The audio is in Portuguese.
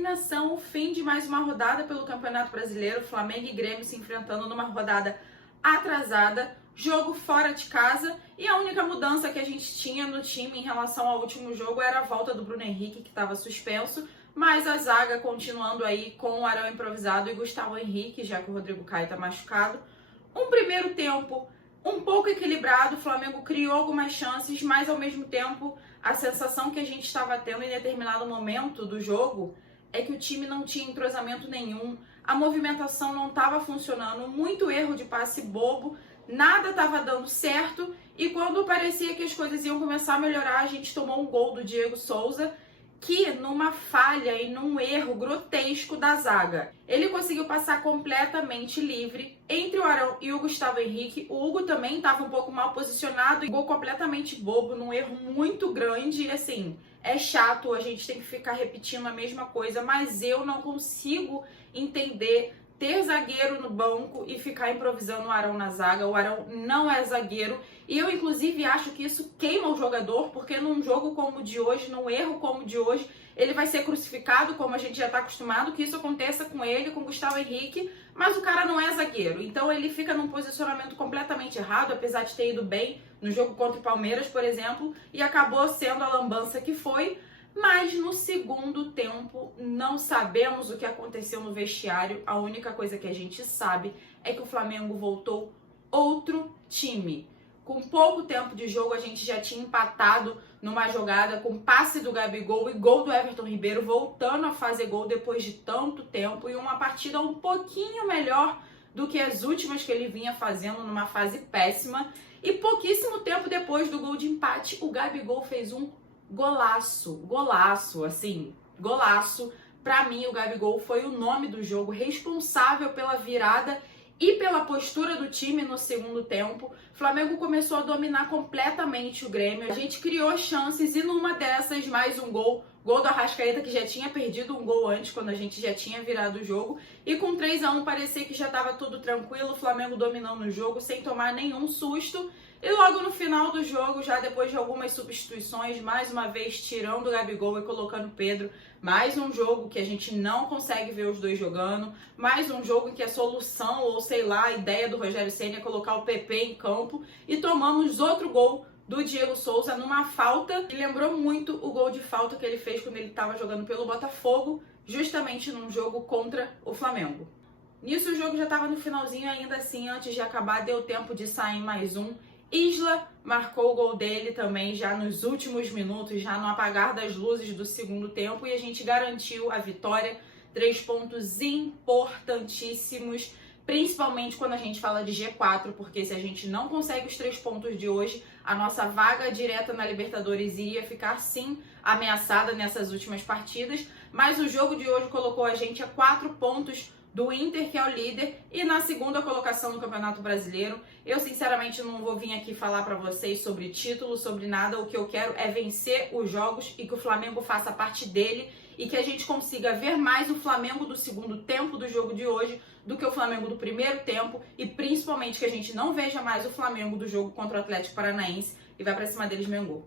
terminação, o fim de mais uma rodada pelo Campeonato Brasileiro, Flamengo e Grêmio se enfrentando numa rodada atrasada, jogo fora de casa, e a única mudança que a gente tinha no time em relação ao último jogo era a volta do Bruno Henrique, que estava suspenso, mas a zaga continuando aí com o Arão improvisado e Gustavo Henrique, já que o Rodrigo Caio está machucado. Um primeiro tempo um pouco equilibrado, o Flamengo criou algumas chances, mas ao mesmo tempo a sensação que a gente estava tendo em determinado momento do jogo é que o time não tinha entrosamento nenhum, a movimentação não estava funcionando, muito erro de passe bobo, nada estava dando certo, e quando parecia que as coisas iam começar a melhorar, a gente tomou um gol do Diego Souza, que numa falha e num erro grotesco da zaga, ele conseguiu passar completamente livre entre o Arão e o Gustavo Henrique. O Hugo também estava um pouco mal posicionado, e gol completamente bobo, num erro muito grande. E assim, é chato, a gente tem que ficar repetindo a mesma coisa, mas eu não consigo entender ter zagueiro no banco e ficar improvisando o Arão na zaga. O Arão não é zagueiro, e eu inclusive acho que isso queima o jogador, porque num jogo como o de hoje, num erro como o de hoje, ele vai ser crucificado, como a gente já está acostumado que isso aconteça com ele, com o Gustavo Henrique, mas o cara não é zagueiro, então ele fica num posicionamento completamente errado, apesar de ter ido bem no jogo contra o Palmeiras, por exemplo, e acabou sendo a lambança que foi. Mas no segundo tempo, não sabemos o que aconteceu no vestiário. A única coisa que a gente sabe é que o Flamengo voltou outro time. Com pouco tempo de jogo, a gente já tinha empatado numa jogada com passe do Gabigol e gol do Everton Ribeiro, voltando a fazer gol depois de tanto tempo, e uma partida um pouquinho melhor do que as últimas que ele vinha fazendo numa fase péssima. E pouquíssimo tempo depois do gol de empate, o Gabigol fez um golaço, assim, golaço. Pra mim, o Gabigol foi o nome do jogo, responsável pela virada e pela postura do time no segundo tempo. O Flamengo começou a dominar completamente o Grêmio. A gente criou chances e numa dessas, mais um gol do Arrascaeta, que já tinha perdido um gol antes, quando a gente já tinha virado o jogo. E com 3-1 parecia que já estava tudo tranquilo, o Flamengo dominando o jogo sem tomar nenhum susto. E logo no final do jogo, já depois de algumas substituições, mais uma vez tirando o Gabigol e colocando o Pedro, mais um jogo que a gente não consegue ver os dois jogando, mais um jogo em que a solução, ou sei lá, a ideia do Rogério Ceni é colocar o PP em campo, e tomamos outro gol do Diego Souza numa falta, que lembrou muito o gol de falta que ele fez quando ele estava jogando pelo Botafogo, justamente num jogo contra o Flamengo. Nisso o jogo já estava no finalzinho, ainda assim, antes de acabar, deu tempo de sair mais um. Isla marcou o gol dele também já nos últimos minutos, já no apagar das luzes do segundo tempo, e a gente garantiu a vitória. 3 pontos importantíssimos, principalmente quando a gente fala de G4, porque se a gente não consegue os 3 pontos de hoje, a nossa vaga direta na Libertadores iria ficar sim ameaçada nessas últimas partidas, mas o jogo de hoje colocou a gente a 4 pontos do Inter, que é o líder, e na segunda colocação no Campeonato Brasileiro. Eu sinceramente não vou vir aqui falar pra vocês sobre título, sobre nada. O que eu quero é vencer os jogos e que o Flamengo faça parte dele, e que a gente consiga ver mais o Flamengo do segundo tempo do jogo de hoje do que o Flamengo do primeiro tempo, e principalmente que a gente não veja mais o Flamengo do jogo contra o Atlético Paranaense e vai pra cima deles, Mengão.